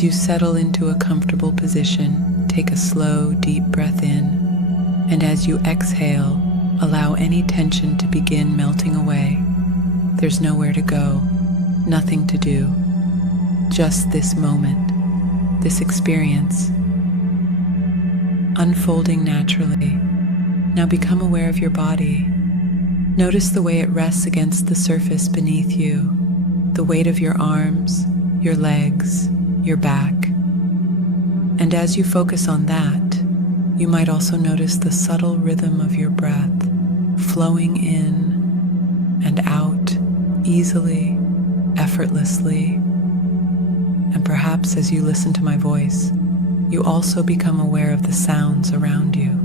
As you settle into a comfortable position, take a slow, deep breath in, and as you exhale, allow any tension to begin melting away. There's nowhere to go, nothing to do, just this moment, this experience, unfolding naturally. Now become aware of your body. Notice the way it rests against the surface beneath you, the weight of your arms, your legs, your back. And as you focus on that, you might also notice the subtle rhythm of your breath flowing in and out easily, effortlessly. And perhaps as you listen to my voice, you also become aware of the sounds around you.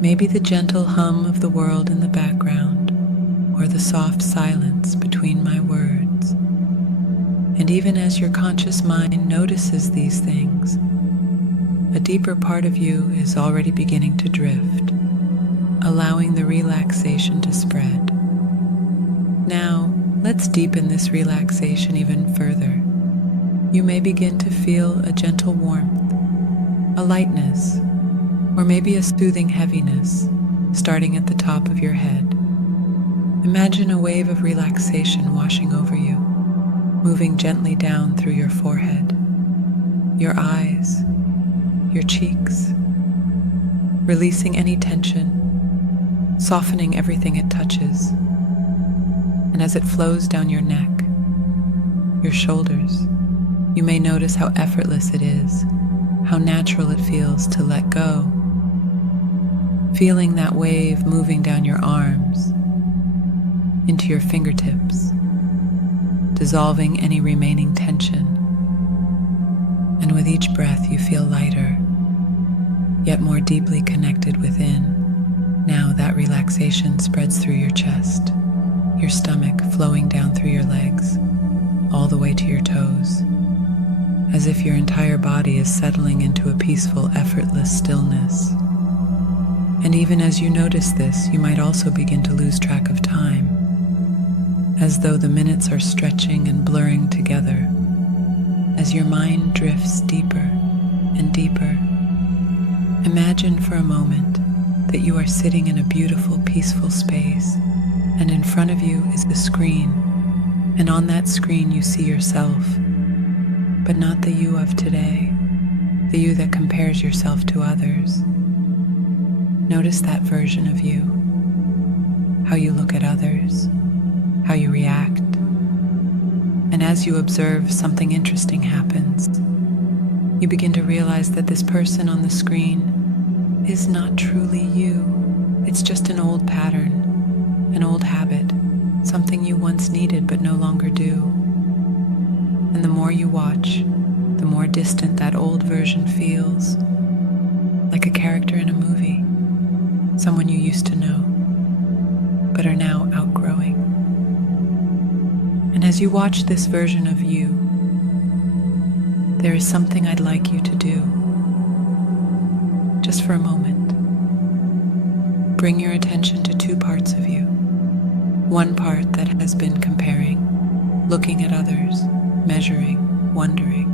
Maybe the gentle hum of the world in the background, or the soft silence between my words. And even as your conscious mind notices these things, a deeper part of you is already beginning to drift, allowing the relaxation to spread. Now, let's deepen this relaxation even further. You may begin to feel a gentle warmth, a lightness, or maybe a soothing heaviness starting at the top of your head. Imagine a wave of relaxation washing over you, moving gently down through your forehead, your eyes, your cheeks, releasing any tension, softening everything it touches. And as it flows down your neck, your shoulders, you may notice how effortless it is, how natural it feels to let go. Feeling that wave moving down your arms, into your fingertips, dissolving any remaining tension. And with each breath you feel lighter, yet more deeply connected within. Now that relaxation spreads through your chest, your stomach flowing down through your legs, all the way to your toes, as if your entire body is settling into a peaceful, effortless stillness. And even as you notice this, you might also begin to lose track of time, as though the minutes are stretching and blurring together, as your mind drifts deeper and deeper. Imagine for a moment that you are sitting in a beautiful, peaceful space, and in front of you is the screen, and on that screen you see yourself, but not the you of today, the you that compares yourself to others. Notice that version of you, how you look at others, how you react. And as you observe, something interesting happens. You begin to realize that this person on the screen is not truly you. It's just an old pattern, an old habit, something you once needed but no longer do. And the more you watch, the more distant that old version feels, like a character in a movie, someone you used to know, but are now outgrowing. And as you watch this version of you, there is something I'd like you to do. Just for a moment, bring your attention to two parts of you. One part that has been comparing, looking at others, measuring, wondering.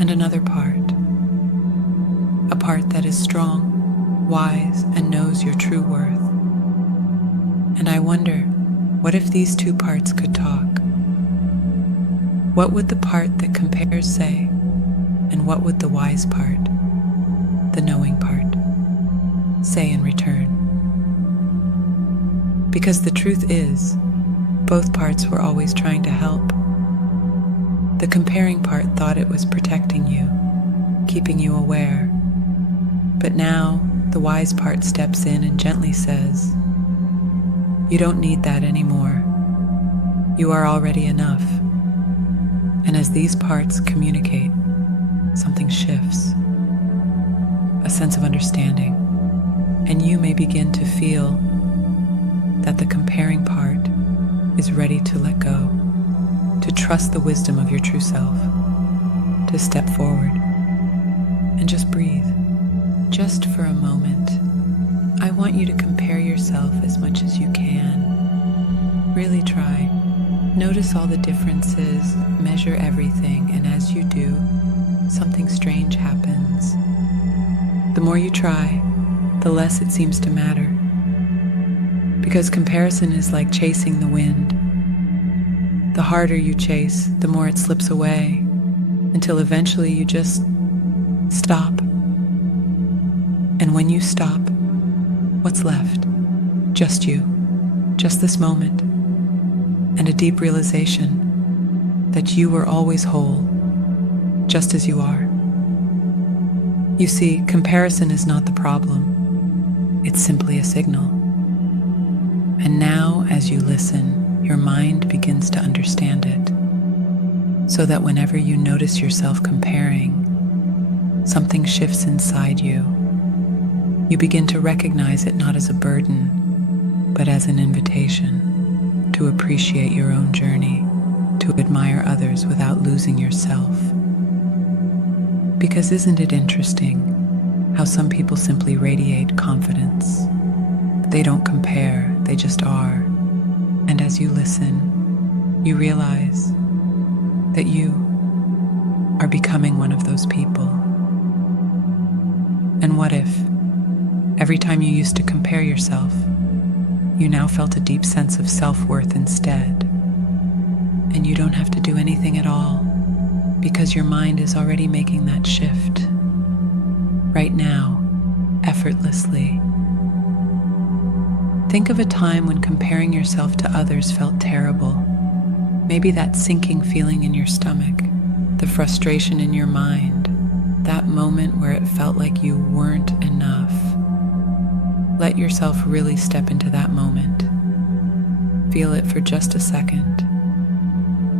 And another part, a part that is strong, wise, and knows your true worth. And I wonder, what if these two parts could talk? What would the part that compares say? And what would the wise part, the knowing part, say in return? Because the truth is, both parts were always trying to help. The comparing part thought it was protecting you, keeping you aware. But now, the wise part steps in and gently says, you don't need that anymore. You are already enough. And as these parts communicate, something shifts, a sense of understanding, and you may begin to feel that the comparing part is ready to let go, to trust the wisdom of your true self, to step forward and just breathe. Just for a moment, I want you to compare yourself as much as you can. Really try. Notice all the differences, measure everything, and as you do, something strange happens. The more you try, the less it seems to matter. Because comparison is like chasing the wind. The harder you chase, the more it slips away, until eventually you just stop. And when you stop, what's left? Just you, just this moment, and a deep realization that you were always whole, just as you are. You see, comparison is not the problem. It's simply a signal. And now, as you listen, your mind begins to understand it, so that whenever you notice yourself comparing, something shifts inside you. You begin to recognize it not as a burden, but as an invitation to appreciate your own journey, to admire others without losing yourself. Because isn't it interesting how some people simply radiate confidence? They don't compare, they just are. And as you listen, you realize that you are becoming one of those people. And what if, every time you used to compare yourself, you now felt a deep sense of self-worth instead? And you don't have to do anything at all, because your mind is already making that shift. Right now, effortlessly. Think of a time when comparing yourself to others felt terrible. Maybe that sinking feeling in your stomach, the frustration in your mind, that moment where it felt like you weren't enough. Let yourself really step into that moment. Feel it for just a second.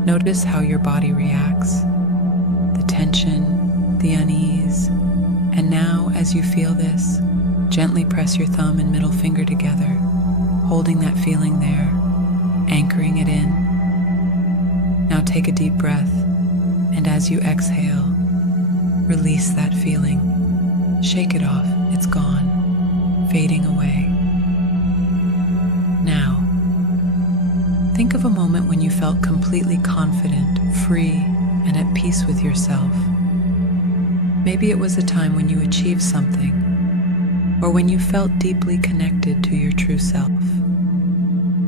Notice how your body reacts, the tension, the unease. And now, as you feel this, gently press your thumb and middle finger together, holding that feeling there, anchoring it in. Now take a deep breath, and as you exhale, release that feeling. Shake it off, it's gone, fading away. Now, think of a moment when you felt completely confident, free, and at peace with yourself. Maybe it was a time when you achieved something, or when you felt deeply connected to your true self,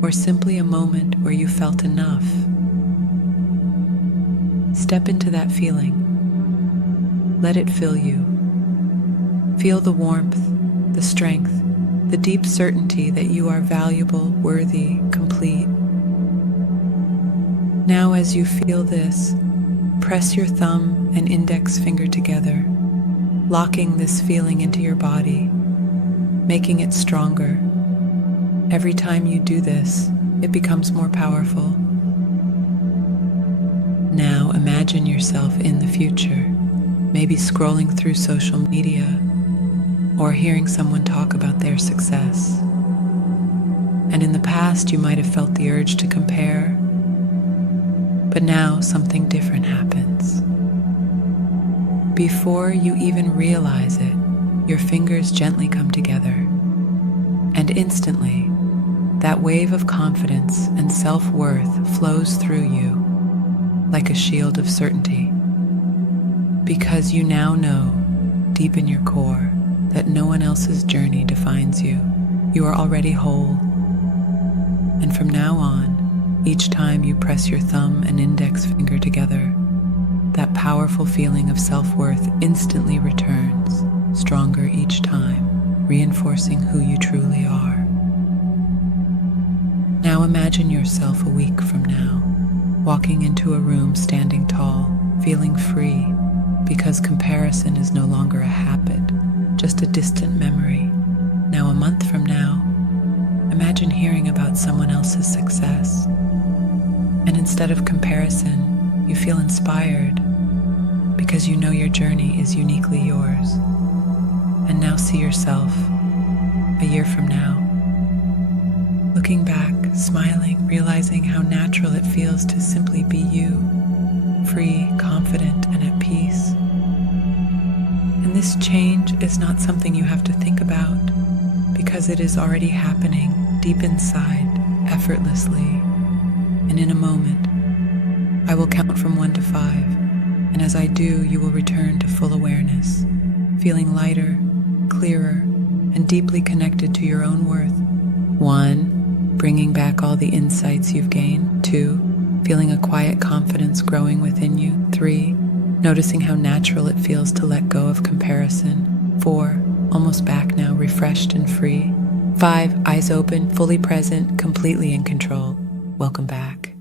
or simply a moment where you felt enough. Step into that feeling. Let it fill you. Feel the warmth, the strength, the deep certainty that you are valuable, worthy, complete. Now, as you feel this, press your thumb and index finger together, locking this feeling into your body, making it stronger. Every time you do this, it becomes more powerful. Now imagine yourself in the future, maybe scrolling through social media or hearing someone talk about their success. And in the past, you might have felt the urge to compare, but now something different happens. Before you even realize it, your fingers gently come together, and instantly, that wave of confidence and self-worth flows through you like a shield of certainty, because you now know, deep in your core, that no one else's journey defines you. You are already whole. And from now on, each time you press your thumb and index finger together, that powerful feeling of self-worth instantly returns, stronger each time, reinforcing who you truly are. Now imagine yourself a week from now, walking into a room standing tall, feeling free, because comparison is no longer a habit, just a distant memory. Now a month from now, imagine hearing about someone else's success. And instead of comparison, you feel inspired, because you know your journey is uniquely yours. And now see yourself, a year from now, looking back, smiling, realizing how natural it feels to simply be you, free, confident, and at peace. And this change is not something you have to think about, because it is already happening deep inside, effortlessly. And in a moment, I will count from 1 to 5, And as I do, you will return to full awareness, feeling lighter, clearer, and deeply connected to your own worth. 1, bringing back all the insights you've gained. 2, feeling a quiet confidence growing within you. 3, noticing how natural it feels to let go of comparison. 4, almost back now, refreshed and free. 5, eyes open, fully present, completely in control. Welcome back.